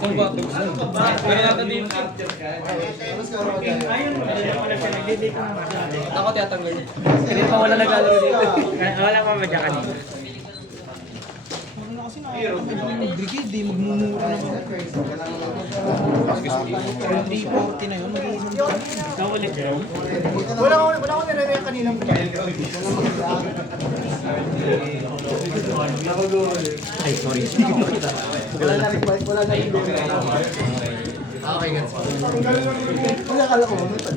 Ang bato. Pero natin dito. Ayun, wala siya nagdidate ko naman. Ako tiyatanggal. Hindi pa wala naglalaro dito. Wala pa ba dyan kanina? Ano kasi mag-brigade, di magmumura naman. 340 na yun, mag-iisang ka. Ikaw ulit yun. Wala ko nire-react kanina. Ay, sorry. Wala na rin bike, wala na rin bike. Okay, gets. Wala kala ko, may pag.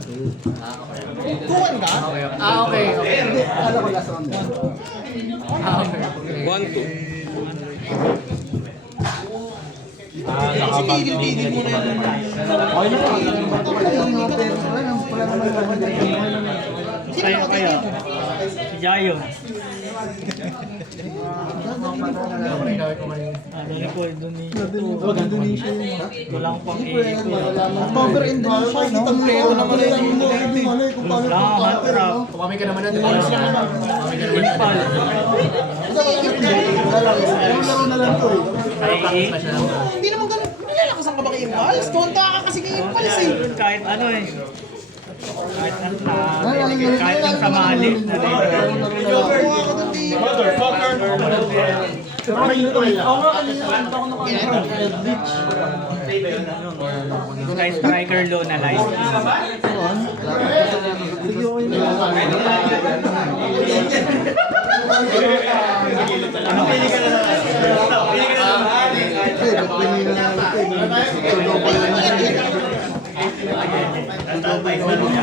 Tuwan ka? Okay. Hindi, kala ko last round. 1-2. Kasi tigil-tigil mo na yun. Okay na lang. Wala naman naman. Kaya kaya. Si Jayo. Doon ko, Indonesia. Wala akong pang-iiko. Cover Indonesia, kita mo rin. Ito naman yung Wala akong hot trap. Kumami ka naman natin. Impal. laro na lang to eh. Ay, Hindi naman ganun. Nilalakas ka ba kay Impulse? Tonta ka kasi kay Impulse eh. kahit ano eh. Kahit ano na. Kahit yung sa Mali. Nakuha ko doon di. Pero kanina to eh. Oo nga, kanina. Sky Striker low na live.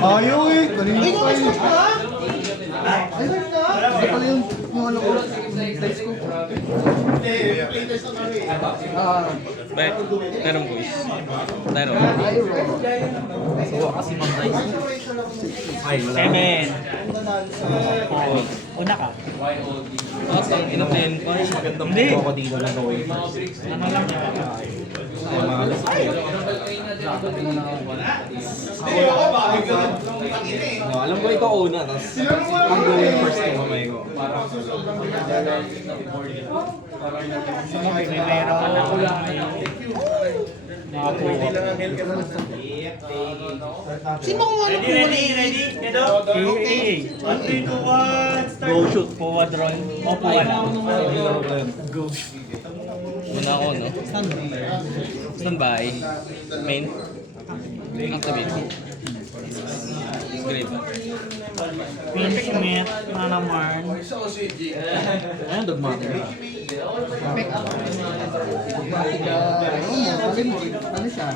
Ayaw eh. Kanina Ay, pa kung eh. mas ka? Ay, hindi pala yung ano ko. Dice ko. Baik, meron boys. Meron. Seven. Una ka. Ang inang din pa. Hindi. Ako dito na gawin. Ano lang yan? Alam ko ikaw una, tapos ang gawin first ko mamay ko. May mayroon ka na ako lang ngayon. Nakakuha. Sino makuha ng kuha na Ready? AA. 1, 3, 2, 1, start. Go shoot. Forward roll. O puwa lang. Go. Muna ako, no? Standby. Main. Activate. Grave. Pinchmet. Nanamarn. Ayun, dogmatic. Ano siya?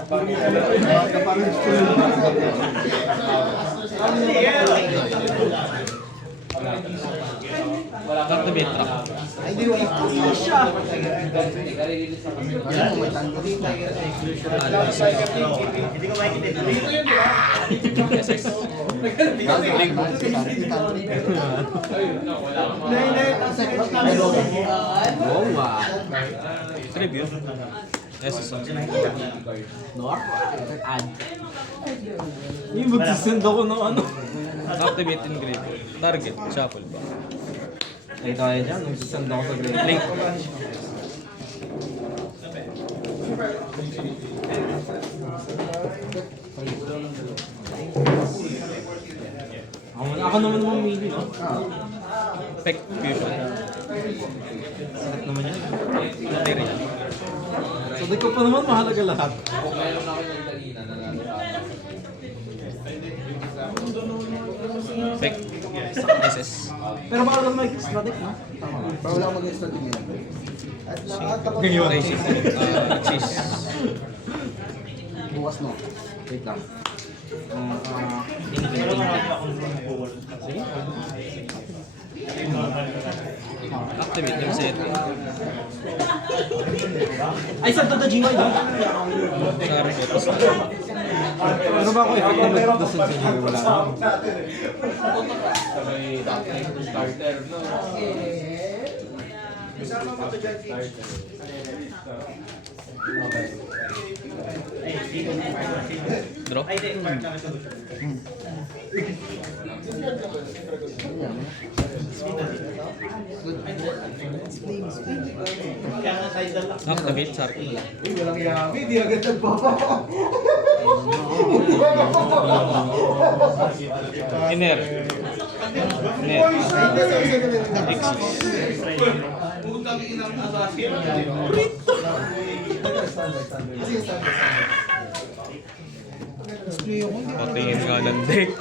Activate trap. Ay, di wala. Ano siya? Ayan, may tango dito. SS. Wow, Tribute. SS. Add. Yung magsisend ako ng ano. Activate in grade. Target. Shuffle ba? Nakita kayo dyan, nagsisend ako sa grade. Link. Ako naman mamili, no? Peck fusion. Sakit naman yan. Material. So, di ko pa naman mahalaga lahat. Peck. SS. Pero baka lang may strategy, no? Tama. Pero wala akong mag-strategy. Ngayon. Sis. Bukas no. Wait lang. Activate yung set. Ay, saan to the Ginoy, no? Sorry, tapos Pero ba ako effective mag-dosen sa Ginoy? Wala naman. draw. Activate, sorry. Walang yami, di agad nagpapa. Iner. Iner. Patingin nga ng deck.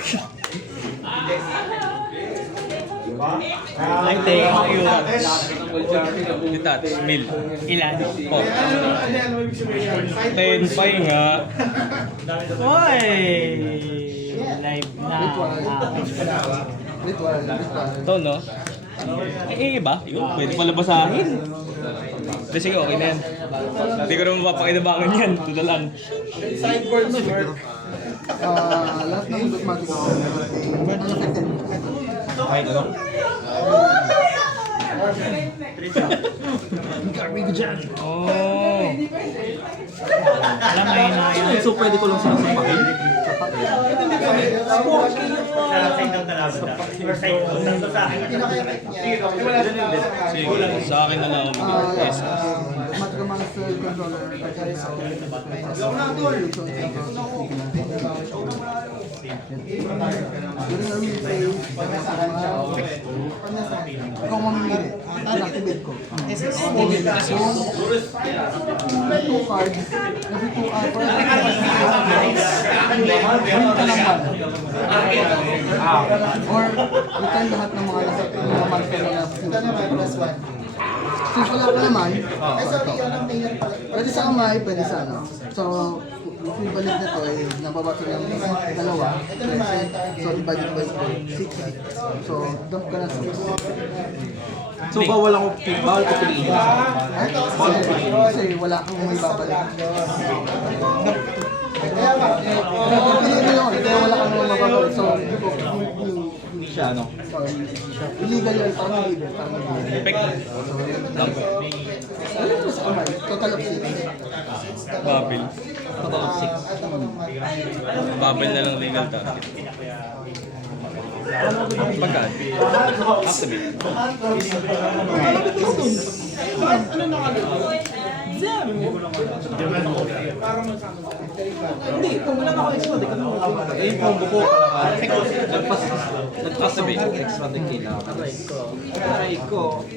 Ay, thank you. Detach, mill. Ilan? Pot. 10 pa nga. Hoy! Live na. Ritual. Ito, no? Iba? Yun, pwede pala basahin. Hindi, sige, okay na yan. Hindi ko naman mapapakinabangan yan. Tudalan. Sideboard sir. Lahat ng automatic ako. Unaffected. Okay, ano? Oh. Alam, may na yun. So, pwede ko lang silang sapakin? Sige, sa akin na lang. Yes. Automatic master controller. During our main play, ikaw mamimili. Activate ko. Two cards. Every 2 hours. Or return lahat ng mga monster na since wala pa naman, pwede sa kamay, pwede sa ano. So, yung balik na to ay nababato ng dalawa. So, divided by 6. So, dump ka na 6. So, bawal ko piliin. Kasi wala kang may babalik. Kaya wala kang may babalik. So, Siya, ano? illegal yun, parang illegal. Effect. Alam mo sa kamay, total of 6. Babel. Total of 6. Babel na lang legal target. Pagkaan? Activate. Ano na ano? Hindi, kung wala na ako extra, di ka naman. Eh, yung combo ko, nag-activate. Extra deck kailangan. Aray ko.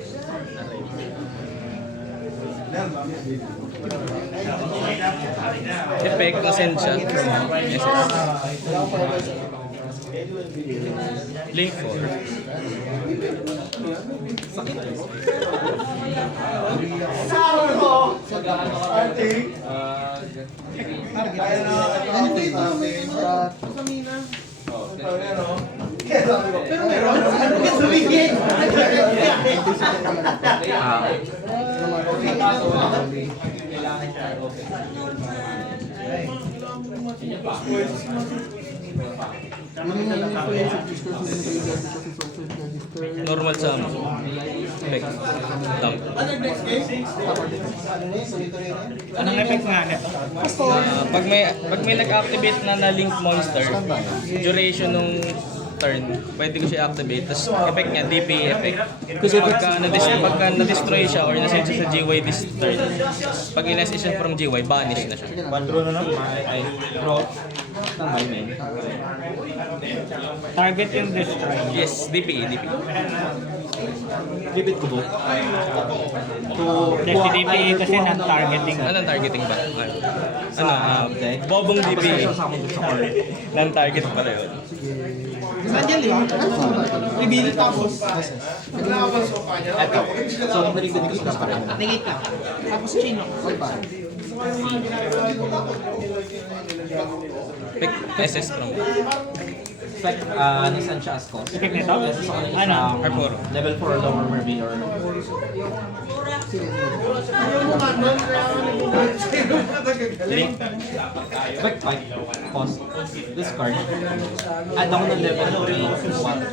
Effect, nasend siya. Link 4. Pero meron, ano ka sabihin? Normal sa effect. Dump. Anong effect nga nito? Pag may nag-activate na link monster, duration nung turn, pwede ko siya activate. Tapos effect niya, DP effect. Kasi pagka na-destroy siya or nasend siya sa GY this turn, pag in-SS siya from GY, banish na siya. Draw na lang. Ay, draw. Ng my main. Target yung destroy. Yes, DP. Gibit ko po. Kasi DPA kasi non-targeting. Anong targeting ba? Bobong DP. Non-target pala yun. Nandiyan lang. Reveal tapos. Eto. So, narinig ko sa parang. Negate ka. Tapos chain ako. Pick SS from Effect, nasan siya as cost? Effect nito? Ano? Harporo. Level 4 lower mermaid or Link. Effect 5 cost. Discard. Add ako ng level 3 what?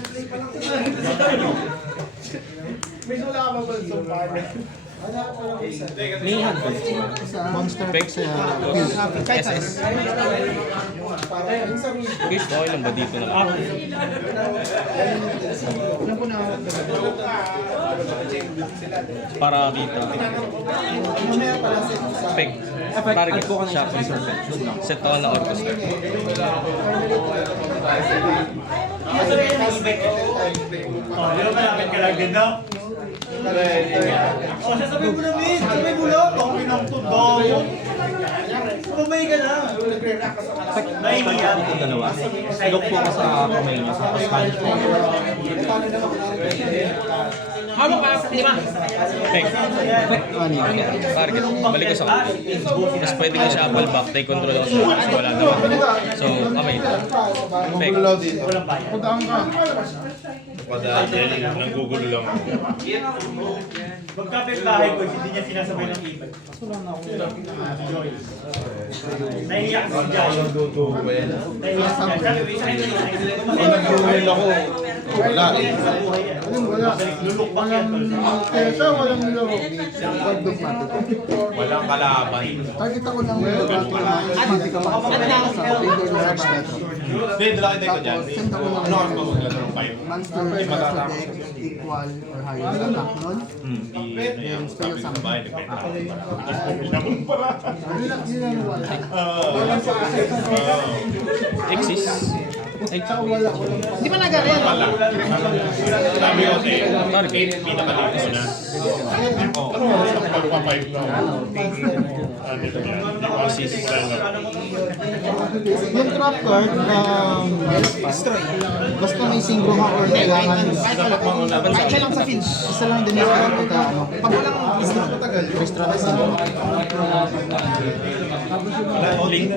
May hunter. Monster Effect. Kahit SS. Guys, okay lang ba dito na lang? Alam ko na. Para kita. Effect. Target. Shop. Set ako ng orchestra. Oh, di ba malapit ka lang din, no? Oh, sasabihin mo na, Miss. Sasabihin mo lang. Ang pinagtundong. Kumay ka na. Nahihiya. Ito dalawa. Look po ka sa kamay mo sa Spanish po. Hawak ka, 5. Effect. Target. Balik ko sa kamay. Tapos pwede ko siya apple back. Take control ako sa kasi wala naman. So, kamay. Effect. Nanggugulo lang ako. Magkapit bahay ko, hindi niya sinasabay ng ibig. Nahihiya si Josh. Nahihiya si Nanggugulo ako. Wala eh. Lulok pa yan. Walang kalaban. Target ako ng hindi ka makasama sa figure na sa metro. Hindi, dala kita ito dyan. Tapos, send ako ng Ano ako maglaro ng 5? monster versus deck equal or higher than that nun. Yung spell Sa summon. bahay, nagpenta ako. Exist. Di ba nagano? Sabi ko kasi, Target. pinakaligo na. Pagpa-5 na ako. Exist. Yung trap card, basta may syncro ka or kailangan Kahit siya lang sa fins. isa lang din yung pagka ano. Pag walang istro. Extra na syncro. Link.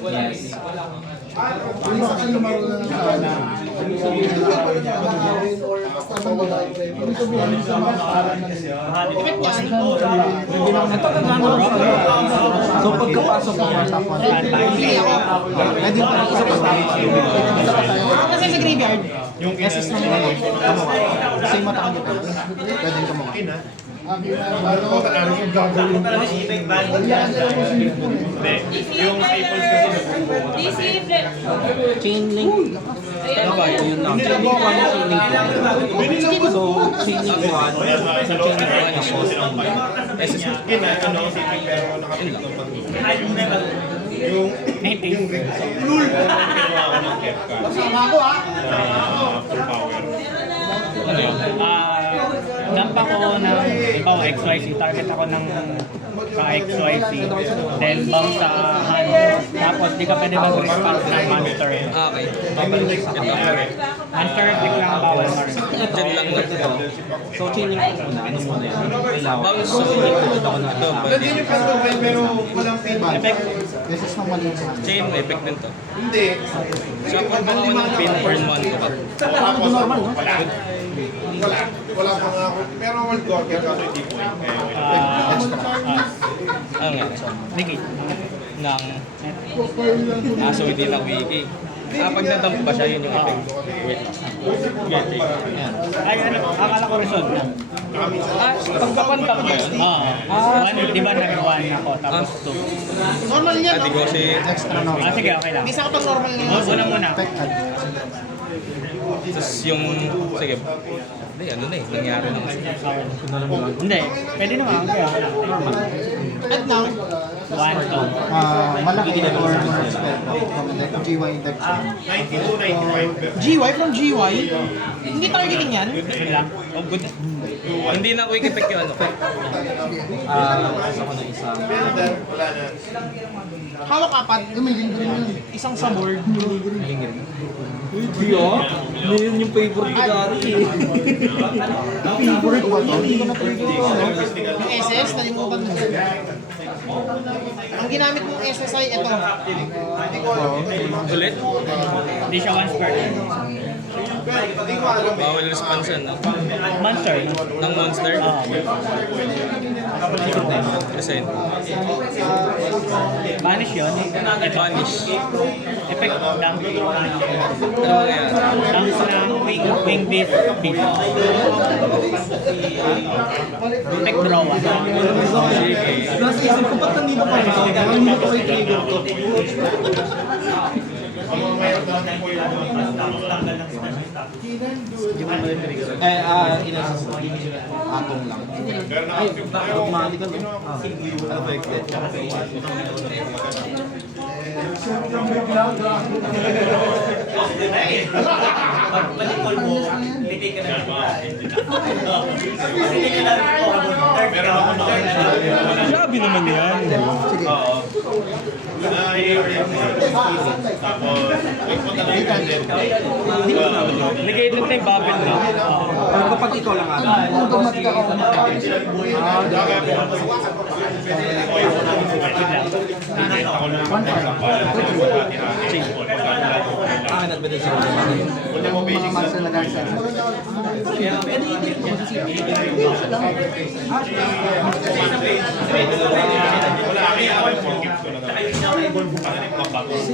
Yes. Hindi sa kayo marunong sa ano. Hindi sabihin sa mga para na So pagkapasok mo sa tapos. Hindi ako. Pwede pa ako sa Kasi sa graveyard. yung SS ng ano, kamuha. Same mata ang dito. Pwede yung kamuha. Ano yung gagawin? Hindi. Yung staples kasi Chain link. Ano ba yun? Yun lang. Chain link 1 chain link 2. So, chain link 1. Sa chain link 1 ako. SS. ano, si pero nakapit yung kinuha ko ng Kefka. Full power. Ano yun? Dampa ko ng ibaw XYZ, target ako ng sa XYZ, then bounce sa hand, tapos di ka pwede mag-respond ng monster. Okay. Ito. Monster effect lang ang bawal mark. Diyan lang na ito. So, chain link muna. Ano muna yun? Ilaw. Bounce. Ito. Pwede. Pero walang feedback. Effect. This is ng mali sa Chain effect din to. Hindi. So, kung baka mo ng pin for 1 ko ba? Tapos, wala pa nga ako. Pero world go, kaya kaso hindi po eh. Ano nga? Negate. Ng... So, hindi na wiki. Pag nadamp ba siya, yun yung effect. Wait lang. Ayan. Ay, ano, akala ko resolve na. Pagkapantak mo yun? One, di ba nag-1 ako, tapos 2. Normal yan, Ati no? ko si... Sige, okay lang. Isa ka pang normal ngayon. Una muna. Tapos yung... Sige. Hindi, ano na eh. Nangyari na kasi. Hindi, pwede naman. Kaya, At now, 1, 2. malaki or more spell from deck GY deck. 92, 95. GY from GY. Hindi targeting yan. Yun lang. Oh, good. Hindi na quick effect yung ano. Gusto ko na isa. Wala na. Hawak apat. May linggo yun. Isang sa board. Hindi ah. Yun yung favorite ko dati eh. Favorite ba to? Hindi ko na favorite ko. Yung SS, nalimutan mo. Ang ginamit mong SS ay ito. Ulit? Hindi siya once per turn. Bawal response yan. No? Monster. Ng monster? Percent. Banish yun. Vanish. Effect lang. Ano nga yan? Dance ng wing beast. Effect draw. Sige. Nasa isip ko, ba't nandito pa rin ako? Hindi ko kayo trigger to. Inasas atong lang. Ay, automatic ano? Affected. Sabi naman yan. Negated na yung bubble na. Pero kapag ikaw lang ano? Automatic ako. Advantage ako. Mga monster na guys.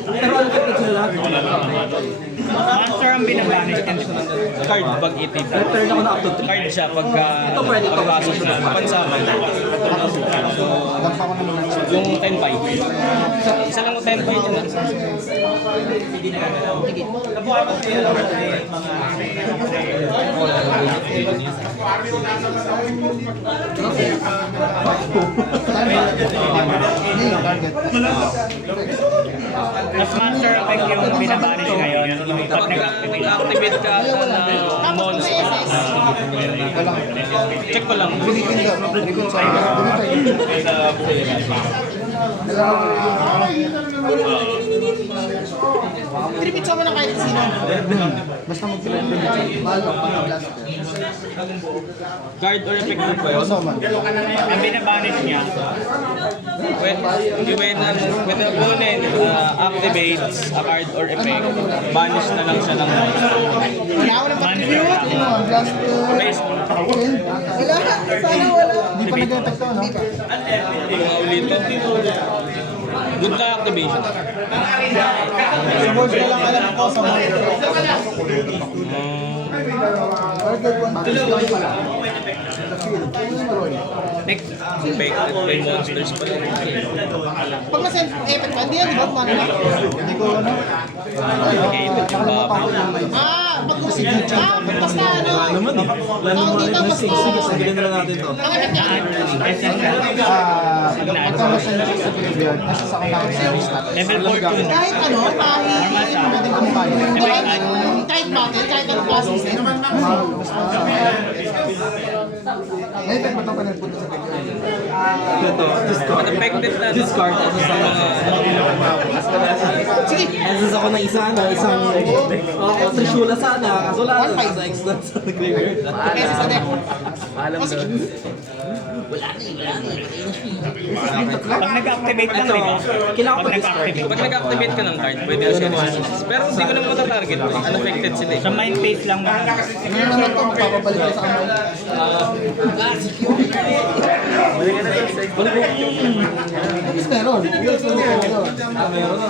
Pero affected sila lahat. Monster ang binabanish din. Card pag itip. Turn ako na up to 3. Card siya pagka Ito pwede ito. pagpasok siya. Pansaman. So, yung 10-5. Isa lang yung 10-5 yun ah. Mas monster effect yung binabanish ngayon. Pag Pagka nag-activate. nag-activate ka na Tapos may monster, SS. check ko lang. Tripit sa mo na kahit sino. Basta mag-prepare siya. Mahal ako pag blast. Card or effect mo ba yun? Ang binabanish niya, When the opponent activates a card or effect, banish na lang siya ng monster. Kaya ako ng pag-review. Blast. Base, Wala. Sana wala. Hindi pa nag-effect to, no? mga ulito. Good luck activation. Sa board ko lang alam ko sa mga. Target one. Discount pala. Affected by monsters pa rin. Pag nasa effect ka, hindi yan, di ba? Kumano na? Hindi ko ano. Indicated yung bubble. Pag basta ano. Tawag dito, basta. Sabihin na natin to. Ang effect niya. Pagka siya sa graveyard, nasa sa kailangan sa restart. level 14. Kahit ano, kahit battle, kahit anong klase system. Ngayon, pag matang panagpunta sa graveyard. Ito, discard. Unaffected na. Discard. Sige, Asas ako ng isang Trishula sana. Kaso wala na. Sa extra sa graveyard. kasi sa deck. Alam doon. Pag nag-activate lang, di ba? Pag nag-activate. Pag nag-activate ka ng card, pwede na siya resistance. Pero hindi mo naman matatarget. Unaffected sila eh. Sa mind phase lang mo. Ngayon naman to, mapapabalik ko sa kamay. Yes, meron. Yes, meron.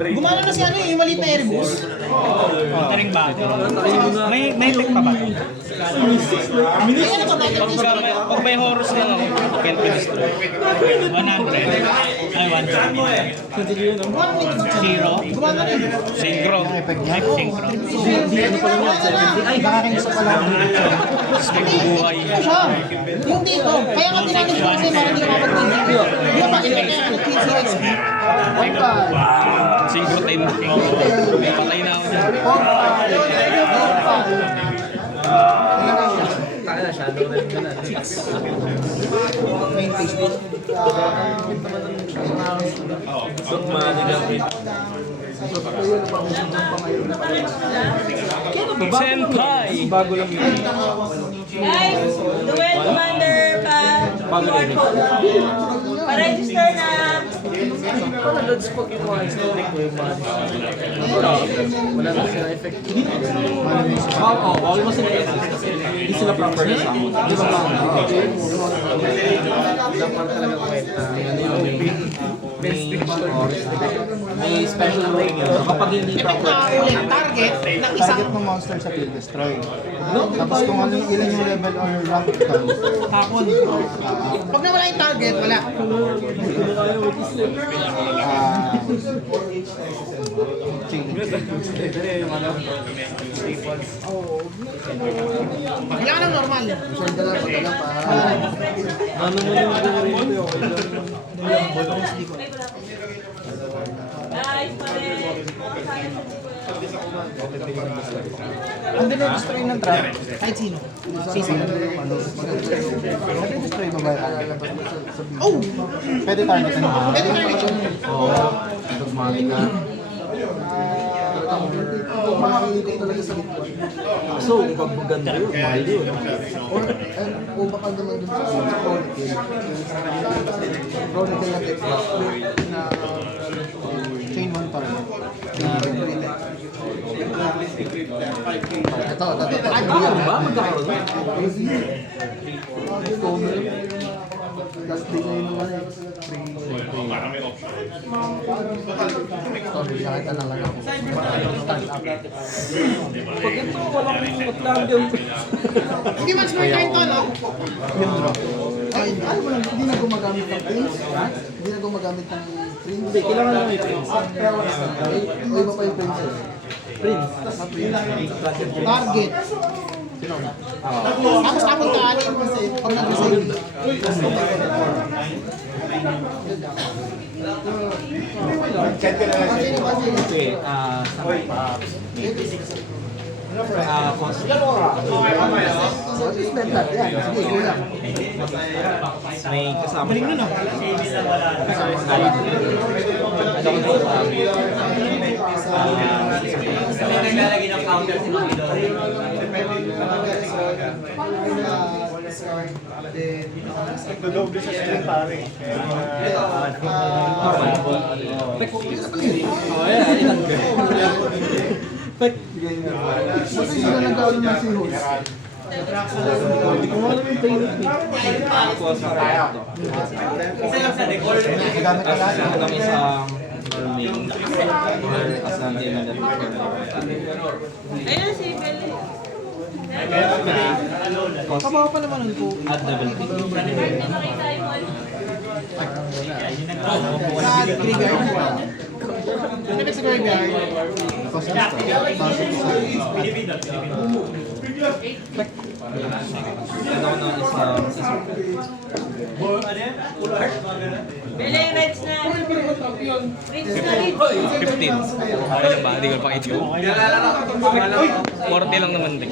Gumana na si ano yung maliit na Erebus. Entering battle. May effect pa ba? Ay, ano ba battle test? Pag may Horus lang ako, can't be destroyed. 100. Ay, 100. Zero. Gumana na yun. Synchro. Type synchro. Ay, baka kayo sa pala. Tapos may bubuhay. Ito siya. Yung dito. Kaya nga tinanong ko kasi para hindi ka mapag-TV. Di ba ba effect niya? 15 XP. Synchro 10. Patay na ako dyan. Senpai! Bago lang yun. Guys, Duel Commander pa QR code. Pa-register na Oo, bawal mo sila i-assist kasi hindi sila properly summon. Di ba lang? May special way yun. Kapag hindi Effect proper. na ulit, target ng isang Target ng monster sa field destroy. Tapos kung ano yung ilan yung level or rank doon. hapon. Pag nawala yung target, wala. Kailangan ng normal. Sure ka lang, pagka pa. Guys, pare. Ang dinodestroy ng trap, Kahit sino. nag-destroy ba ba yung Oh! Pwede targetin mo. Pwede target. Dogmatic ka. Makakikot talaga sa likod. So, pag maganda yun, mahal yun. O baka naman dun sa Chronicle. Chronicle na Tekla. Na Chain 1 target. ito. Ay, ba? Magkakaroon? Cover. Last day na yun naman eh. Sorry, nakita na lang ako. Pag ito, walang matlagan. Hindi man smart line to, no? Ay, walang, hindi na gumagamit ng prints. Hindi na gumagamit ng prints. Hindi, kailangan lang ito. O iba pa yung princess. Target. Tapos napuntaan kasi pag nag-resign. Okay, cost. What is that? Yan, sige, kulang. May kasama. Maling nun ah. Kasama guide. Ano ko nasasabi? Naglalagay ng counter si Milo. Kasi sila nag-aalam ng seahorse. Gamit ka lang. Kami sa main as natin na Ayun si Belle. Kabawa pa naman nun po. at level 3. Sa graveyard. Pagdating sa graveyard, Ano na is Belle yung rights na. Rights na rin. 15. Okay lang ba? Hindi ko pakita yun. 40 lang naman din.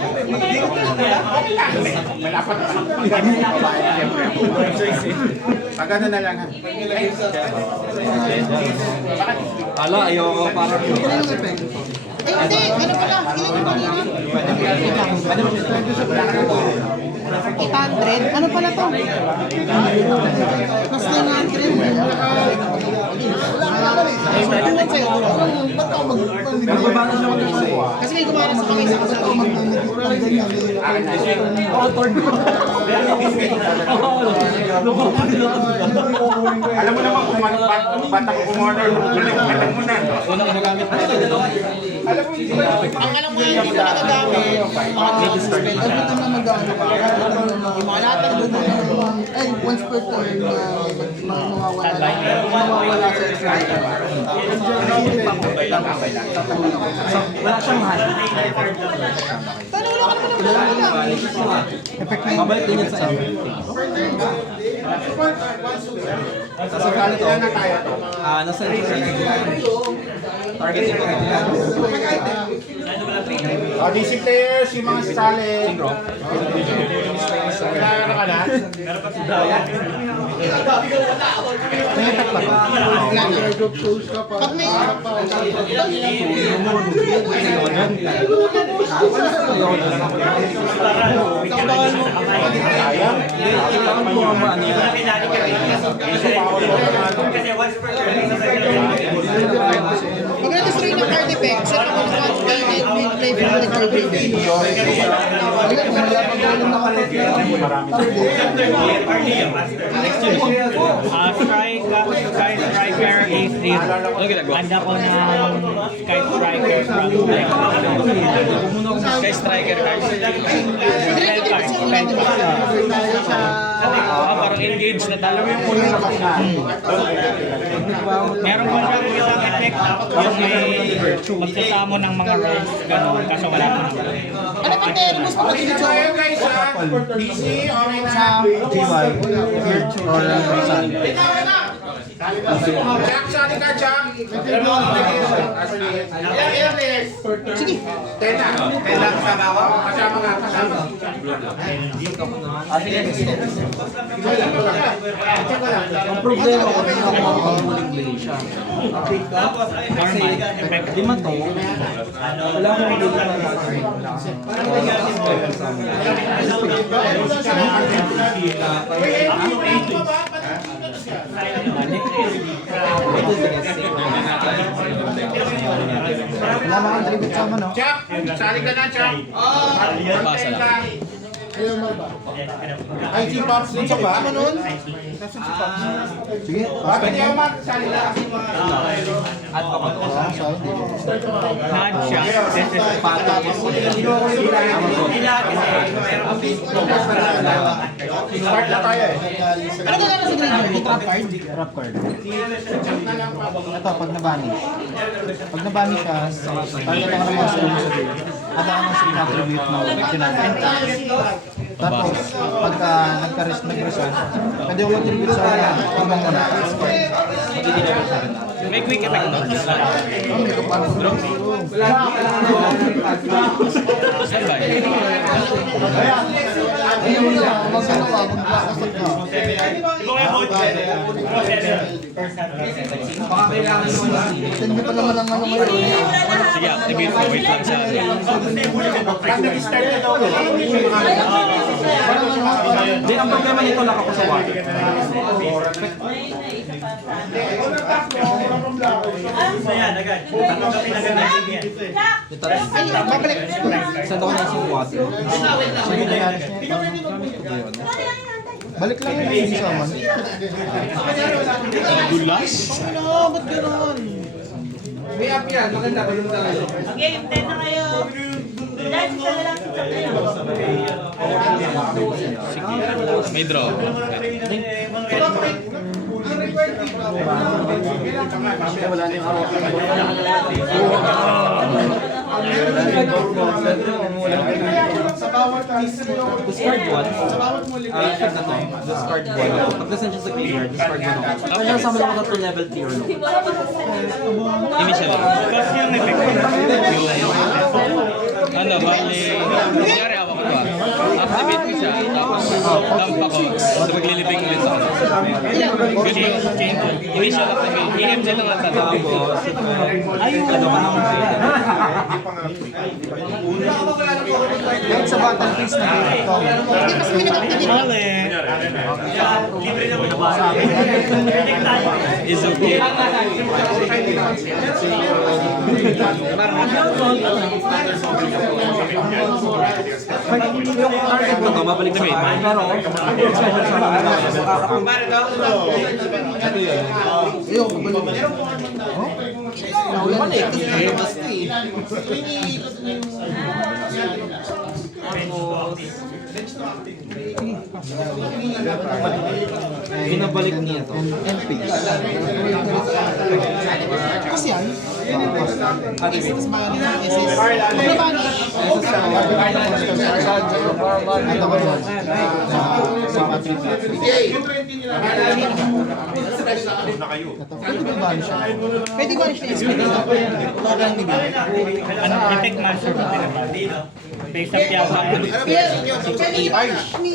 Pagano na lang ha. Ala, ayoko parang eh hindi, ano pala, ilan pa nila? 800? Ano pala to? Mas 900. Kasi may gumana sa kamay sa kasama. Alam mo naman kung anong batang umorder mo. Alam mo na. Unang ginagamit ko. Ang alam mo yan, hindi ko nagagamit. Mga spell. Every time na mag-ano ka, Yung mga lahat ng lupa. ay, once per turn na mawawala sa extra item. wala siyang mahal. Paano wala ka naman ng wala? Mabalik din yan sa everything. Sa kano to? Nasa targeting ko ito. DC players, yung mga sali. Wala ka na. Pag may... Kailangan mo ang ano yun. Pag na-destroy ng card effect, set ako ng one spell and win play from the card graveyard. Sky Striker is this. Ano ginagawa? Handa ko ng Sky Striker from like, Sky Striker cards. spell card. Parang engage na talo. Meron ko siyang isang effect yung may magsasamo ng mga rolls, gano'n, kaso wala pa naman. Ano pag nervous pag nagigit sa Tayo guys ha. DC, okay na. Jack, sali ka, Jack. Ilang players? Sige. 10 na. 10 lang kasama ako? Kasama nga, kasama. Ang problema ko, hindi ako makakamuling blade siya. Normal, effect. Lima to, wala akong blade na natin. Wala na kang tribute sa no? Jack, sali ka na, Jack. Pasa lang. Ay, si Pops din siya ba? Ano nun? Sige, Bakit niya man? Sali na. Nod siya. This is Start na tayo eh. Ano ka na sa graveyard? May trap card? trap card. Ito, pag nabanish. Pag nabanish siya, target ako ng mga skill mo sa game. At ako ng skill attribute na kinagin. Tapos, pagka nag-resolve, pwede ako mag-tribute sa kanya. Habang mo na. May quick effect no? Standby. Ayun mo na, mag-ano ka, mag-blackastic ka. Send mo pa naman ang ano ngayon. Sige, activate ko. Wait lang sa Nag-start na daw. Hindi, ang problema nito lang ako sa water. Ay, babalik. Send ako na isang water. Sige na yan. Balik lang yun yung isa man. Dulas? Ano, ba't gano'n? May app yan. Maganda. Balong tayo. Game 10 na kayo. Dahil sa lang sa kayo. May draw. Discard one. Check na to. Discard one. Pag nasan siya sa graveyard, discard one ako. Kaya nasama lang ako na level tier no. Initial. Tapos yung effect. Ano, bali, kunyari hawak ko ba? Activate ko siya, tapos dump ako, tapos maglilibing ulit ako. Ganyan. Initial activate. EMZ lang ang tatapos. Ayun, ano ka naman siya. Kahit sa battle phase na game ito. Hindi, mas minag-activate. Is okay. Yung target ko to, mabalik sa akin. Pero, special sa mga ito yun. Ayun, pabalik. Naman eh, kasi basta eh. Binabalik niya to. MP. Kasi yan. Tapos bago ng SS. Pag nabanish. Ito ko yun. Sa attribute. Pwede ba ba siya? Pwede banish na SP dito. Parang hindi. Ano, effect master ba pinabali? Based sa piyasa. Pwede banish ni...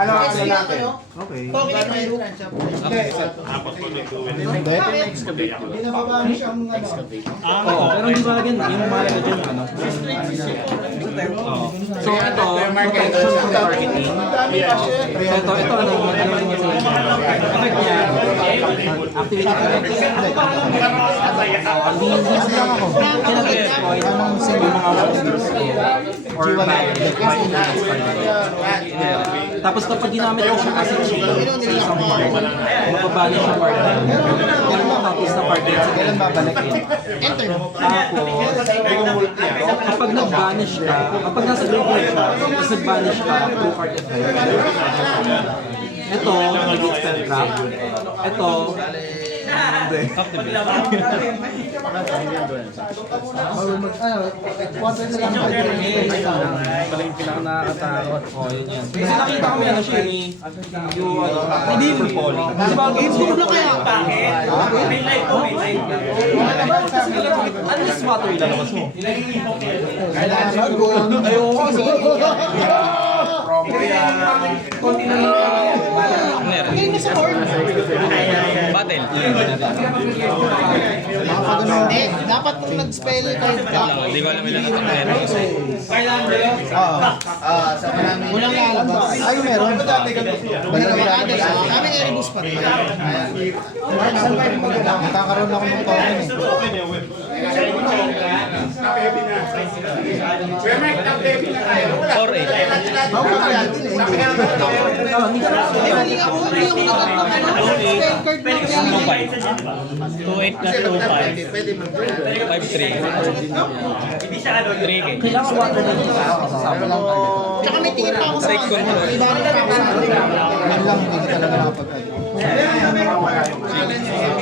Ano natin? Okay. Okay na kayo. Binababa mo siyang ano. Oo, pero hindi ba again, yung mahalaga dyan, ano? Oo. So, ito, protection from targeting. So, ito, ano rin yung effect niya, activity effect. Hindi lang ako. Kina-destroy ng mga monsters or tapos kapag ginamit mo siya as a chain sa isang part, mababali siya part na yun. Tapos na part din sa kailan babalikin. Enter. Tapos, kapag nag-banish ka, kapag nasa graveyard siya, tapos nag-banish ka, two part effect. Ito, naging spell trap. Ito, Water na lang pag pala yung pinaka-nakakatakot. Oh, yun yan. Kasi nakita kami ano siya ni yung hindi yung falling. Kasi ba game mo na kaya? May live ko, may live. Unless water ilalabas mo. ayoko kasi. Ngayon na sa board. Battle. Hindi, dapat kung nag-spell card ka. Hindi ko alam ilang meron. Walang lalabas. Ay, meron. Kami Erebus pa rin. Magkakaroon ako ng token eh. Or 8. Ako targetin eh. Hindi. Mali ako, hindi ako nagtatanong ng spell card na kailangan. 2-8 plus 2-5. 5-3. 3K. Kailangan water na dito kasama lang tayo. Tsaka may tingin pa ako sa Strike control. May dami pa ako sa Yun lang, hindi ka talaga nakapag-ano. Advantage siya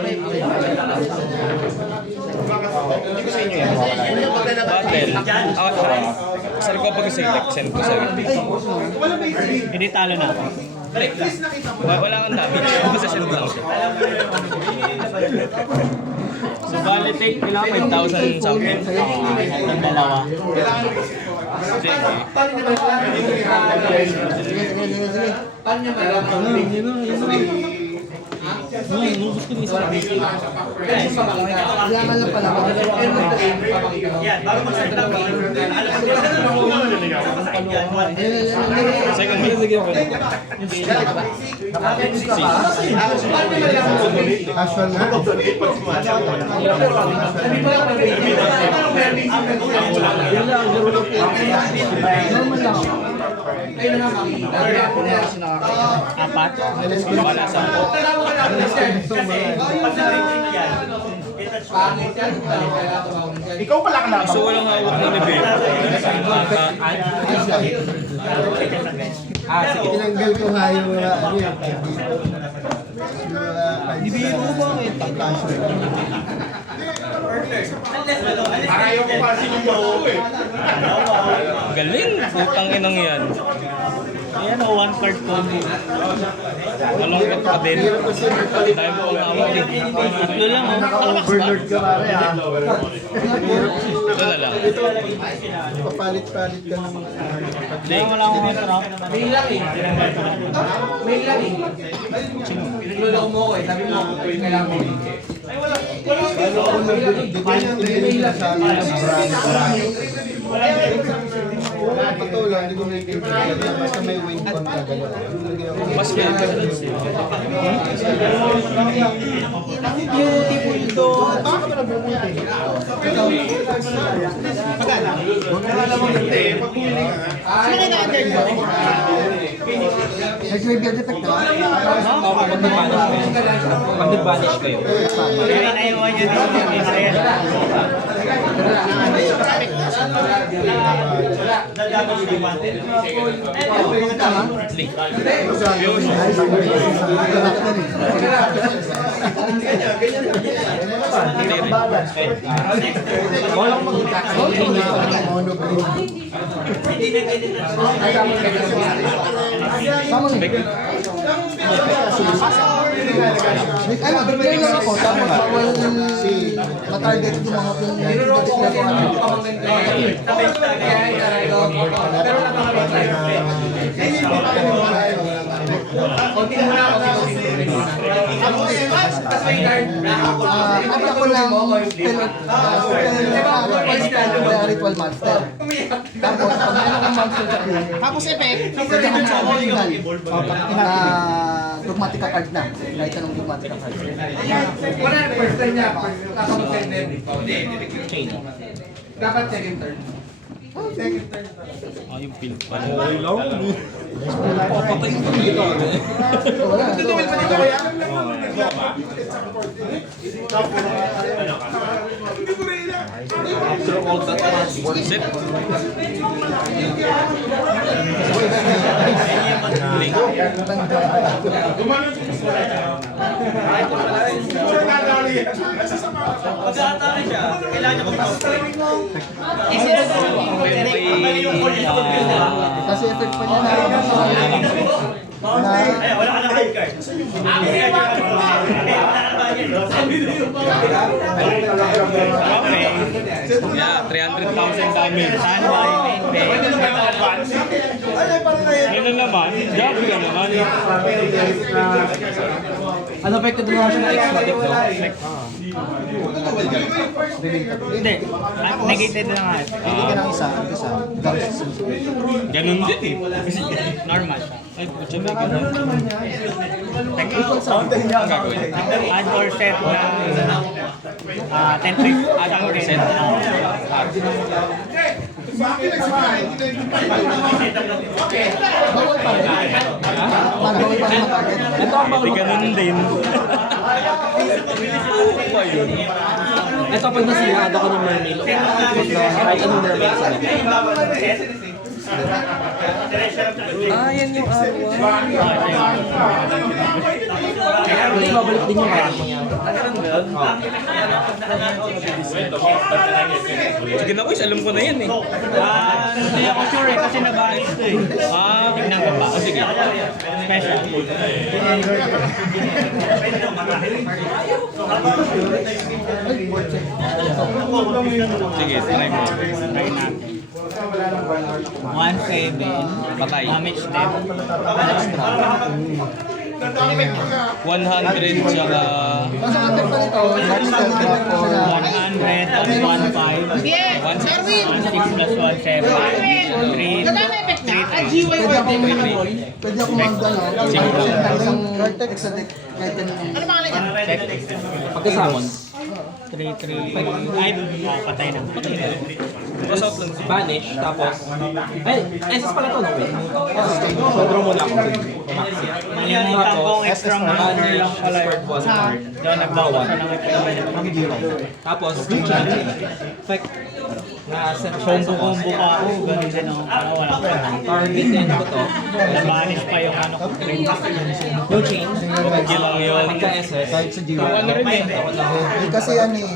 na yun eh. Battle. Saan ko pag-select? Send ko sa'yo. Hindi talo na ako. Wala kang damage. Basta send lang siya. So, valid take, kailangan 5,000 something. Ang dalawa. Sige. Kailangan lang pala. Second move. Sige, okay. Casual na. Normal lang. Apat. Wala sa Ikaw pala ka na. So, walang hawak na ni Bill. Sige. Tinanggal ko nga yung ano yun. Ibigay ko ba eh? Ayaw ko kasi yung loob eh. Galing. Putang inang yan. Ayan o, 1 card combo. Malungkot ka din. Dahil mo pang hawak din. Tatlo lang o. Overlord ka pare ah. Ito na lang. Papalit-palit ka ng Hindi. Wala akong trap. Patuloy, hindi ko may pinagkakala. Basta may win con ka gano'n. Mas meron ka na. Beautiful doon. Baka pa nabubuti. Sino na under mo? Nag-graveyard effect ka? Pag nag-banish kayo. Kaya naiwan niya dito. Walang Mono green. Big. Asa or Bigay lang ako, tapos bawal matarget yung mga at ako lang ritual master. Tapos, pag meron kang monster sa team, Tapos effect. pwede kang original na dogmatica card na. Kahit anong dogmatica card. Dapat second turn. Ah, yung pin pala. Papatay ito dito. Wala. After all that much. Set. Link. Kasi effect pa niya na Yeah, 300,000 damage. Ganun naman. Job ka naman. Ano affected na siya ng exotic, no? Hindi. Negated na nga. hindi ka ng isa. Ganun din eh. Normal siya. Ay, putya may ganun. Ang gagawin? Add or set na 10 tricks. Add or set. Bawal pa rin. Bawal pa rin matarget. Ito ang Hindi ganun din. Ito pag nasira, add ako ng mermaid. Kahit anong mermaid sa Ah, yan yung awa. Hindi, babalik din yung karamang yan. Sige na, boys. Alam ko na yan eh. Hindi ako sure eh, kasi nabalik ito eh. Tignan ko pa. Sige. Special. Sige, try mo. Try natin. 1-7. Patay. Damage death. 100 tsaka... Nasa counter pa nito, next time ka for 100 at 1-5. Yeah, Erwin. 6 plus 1, 7. 3. Gagana effect na. Ah, GY pwede ako mag-ano, mag-set ng isang vertex sa deck kahit ganun. Ano pangalan niya? Pagkasamon, 3-3. Ay, patay na. Pass out lang. banish, tapos... Ay, SS pala to, no? So, draw muna ako. Maxi. Yung kung extra monster lang pala yun. Squirt one card. Doon nagbawa sa ng Tapos, effect na combo ka ako, ganun din ako. Wala ko. target din ko to. Nabanish pa yung ano ko. No change. Lang yun. Pagka-SS. Kahit sa GY. Ano rin eh. Kasi ano eh,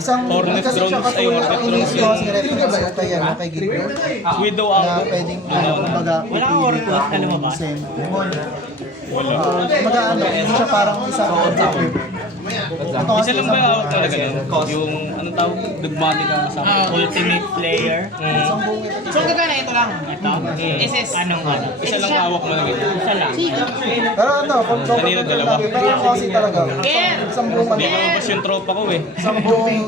isang, Hornet kasi siya drones, ay, katulad Hornet ang inis drones ko yun. si Replica ba yun kay, kay Gilbert? Widow Na out. pwedeng, kumbaga, Wala kang Hornet na lumabas? Kumbaga ano, hindi siya parang isang Isa lang ba yung out talaga nun? Yung, anong tawag? Dogmatic ang kasama. Ultimate player. So, ang gagana ito lang. Ito. SS. Anong ano? Isa lang hawak mo lang ito. Isa lang. Pero ano, pag Kanina dalawa. pero ako kasi talaga, Ken! isang buong Hindi lumabas yung tropa ko eh. isang buong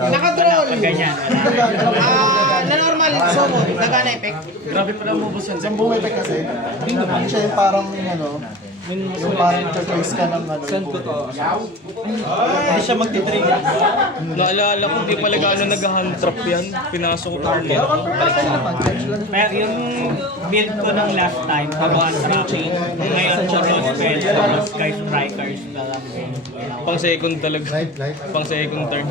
Nakadraw. Pag ganyan. Na normal summon. Gagana effect. Grabe pala mo boss yan. Isang buong effect kasi, hindi siya yung parang ano, yung parang choice ka ng ano. Send ko to. Hindi siya magti-trigger. Naalala ko, di pala gaano nag-hand trap yan. Pinasok ko target. Pero yung build ko ng last time, one trap. Ngayon puro spell, puro sky strikers na lang. Pang second talaga. Pang second turn.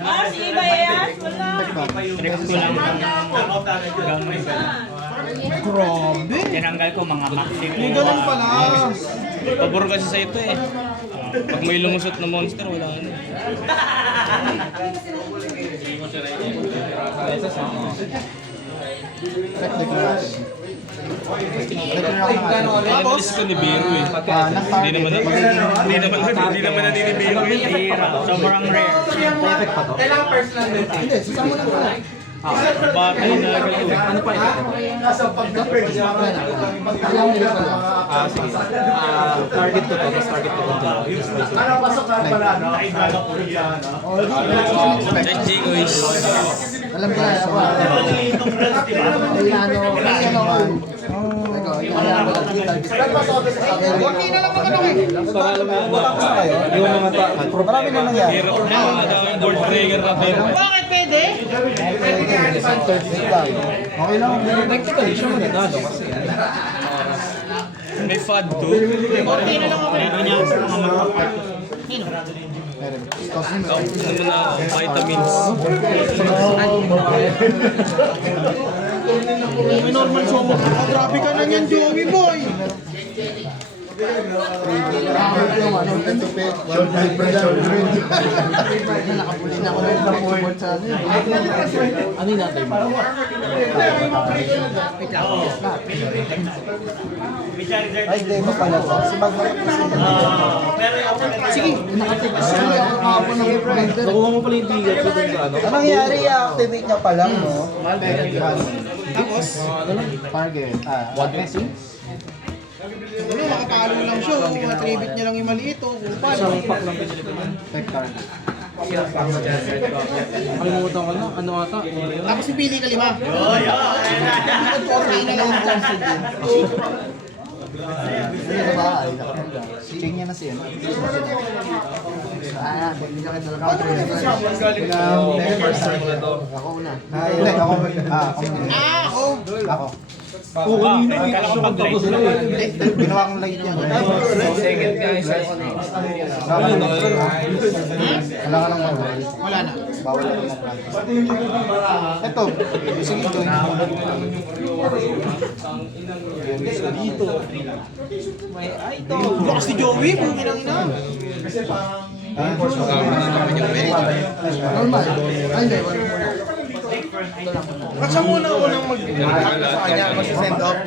Ah, si Bayas, wala. Trip ko lang gamay ba. Grabe. Tinanggal ko mga maximum. May ganun pala. Pabor kasi sa ito eh. Pag may lumusot na monster, wala ano. Tapos, ko ni Biro eh. Hindi naman naninibiro eh. Hira. Sobrang rare. Effect pa to? Hindi, sisama mo lang pala. Bakit na Ano pa effect? Alam nila pala. Sige. Target ko to, tapos target ko to. Jack Jigoys. Alam ko na ako. Hindi na lang magano eh. Yung mga marami na nangyari. Hero. Madami board trigger na pero. Bakit pwede? Okay lang. Technically, siya mananalo kasi. May FUD to. Konti na lang ako. Meron niya sa mga magpa-party. Ano na ako, vitamins. May normal sumo. Grabe ka na niyan, Joey boy. Nakapuli na ako ng support sa ano. Ano yung natin mo? Ay, hindi mo pala to. Si Magmar. Sige, nakatipas na ako kahapon ng implementer. Nakuha mo pala yung bigat ko dun sa ano. Anong nangyari? I-activate niya pa lang, no? Tapos, Target. What messing? ano, makapalo lang siya. Matribit niya lang yung maliit. Kupal. Isang pack lang pinili ko. Type target. Nakalimutan ko na. Ano ata? Tapos pipili ka 5. Okay na lang ang concept din. Hindi na ba? King niya na siya. Ah, hindi ka na lang. Ako una. Hindi, ako. Ako. Oo, kanina may action tapos na eh. Ginawa kong light yan. Second guys. Wala ka lang bawal. Wala na. Bawal lang ng practice. Ito. Sige, ito. Bukas si Joey, kung ginang-ina. Normal. Ay, hindi. At siya muna unang mag-act sa kanya, mag-send off.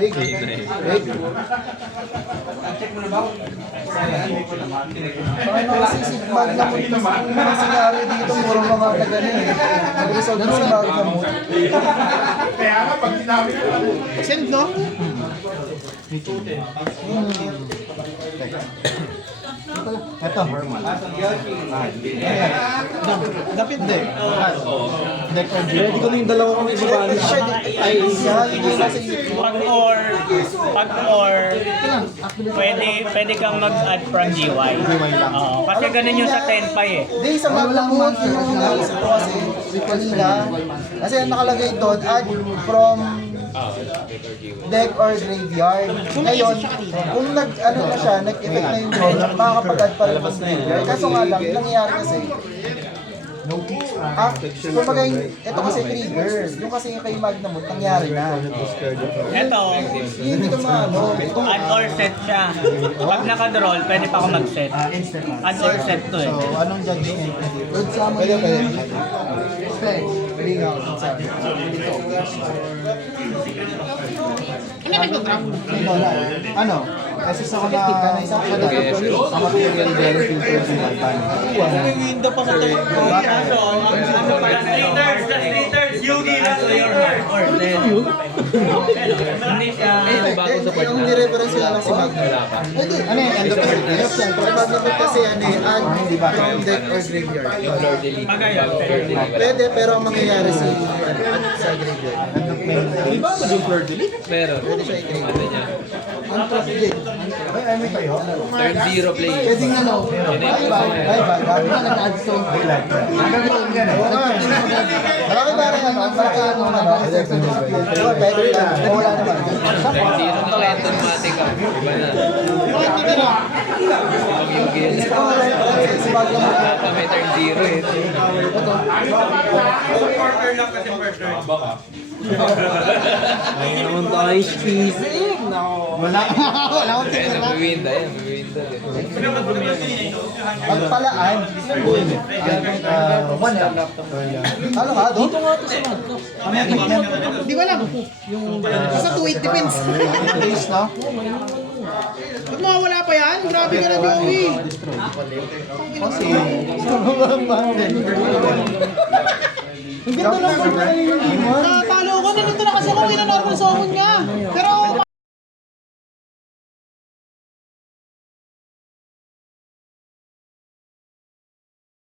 Parang nakasisig bag na mo ito. Mga sinari dito, muro mga kaganin eh. Nag-result na sa bag na mo. Kaya nga, pag sinabi ko, Send, no? Ito. Dapit din. Ready ko na yung dalawa kong isabali. Ay, yan. Hindi yung nasa isip ko. Pag-or, pwede kang mag-add from GY. Oo, kasi ganun yung sa 10 pa eh. Hindi, sa bag lang mo. Yung naisip ko kasi, kanina. Kasi ang nakalagay doon, add from deck or graveyard. Ngayon, kung nag-ano na siya, nag-effect na yung draw, makakapag-add pa rin ng graveyard. Kaso nga lang, nangyayari kasi, kumbaga ito kasi trigger. Yung kasi yung kay Magnamut, nangyari na. Eto, Hindi ka maano. add or set siya. Pag naka-draw, pwede pa ako mag-set. Add or set to eh. So, anong judgment? Good sa mo yung spec. Pwede nga ako sa dito. Ano nag-drop? Ito na. Ano? Kasi sa mga sa material very filter sinaltan. May window pa sa tayo. Kaso, ano pala na yung Yugi na to your heart or set. Hindi siya. Yung nireference sila lang si Magna. Ano yung end of the day? Magna kasi ano eh, add from deck or graveyard. Pagayon. Pwede, pero ang mangyayari sa graveyard. Di ba maging fleur de lis? Pero, Pwede siya i-grave. ano niya? Ang traffic. Ay, may kayo? Turn 0 play. Pwede nga no. Ay, ba? Gabi na nag-add so. Marami ba rin ano? Marami ano? Pwede na. Wala naman. Turn 0 na kaya automatic ka. Iba na. Mag-yugi. Si Magna. May turn 0 eh. Ay, naman tayo squeezing. Wala akong Kaya tingin na. nag-winda yan. Nag-winda din. Pagpalaan. One lang. Ano ka? Doon? Hindi ko alam. Basta 2-8 depends. Ace, no? Ba't mawawala pa yan? Grabe ka na, Joey. Kasi, ang ganda lang kung ano yung game mo. Natalo ko. Nandito na kasi ako. Kinanormal summon niya. Pero